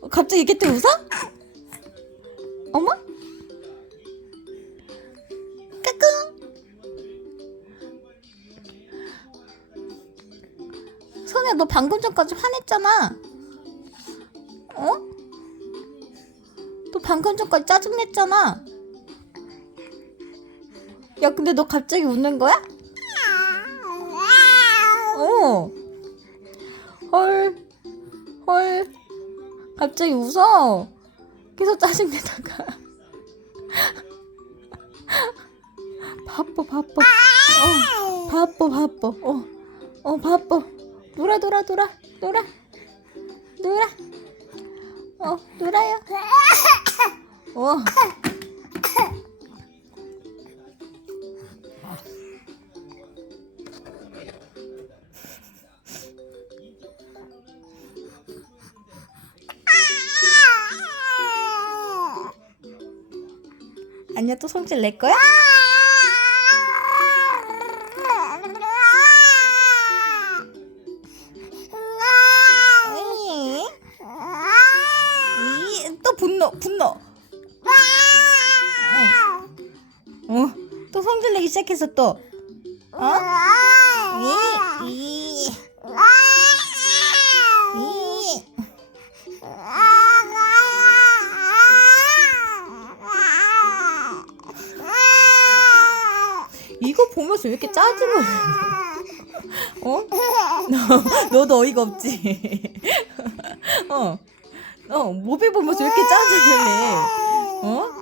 어, 갑자기 이게 또 웃어? 어머? 까꿍. 선우야 너 방금 전까지 화냈잖아. 어? 너 방금 전까지 짜증냈잖아. 야 근데 너 갑자기 웃는 거야? 어. 헐. 헐. 갑자기 웃어. 계속 짜증내다가. 바빠 바빠. 어. 바빠 바빠. 어. 어 바빠. 놀아 놀아 놀아 놀아. 놀아. 어 놀아요. 어. 아니야 또 성질 낼 거야? 이, 이, 또 분노 분노. 어. 또 성질 내기 시작했어 또. 어? 이, 이, 이. 이거 보면서 왜 이렇게 짜증을 어? 너, 너도 어이가 없지? 어. 어, 모빌 보면서 왜 이렇게 짜증을 내? 어? 어.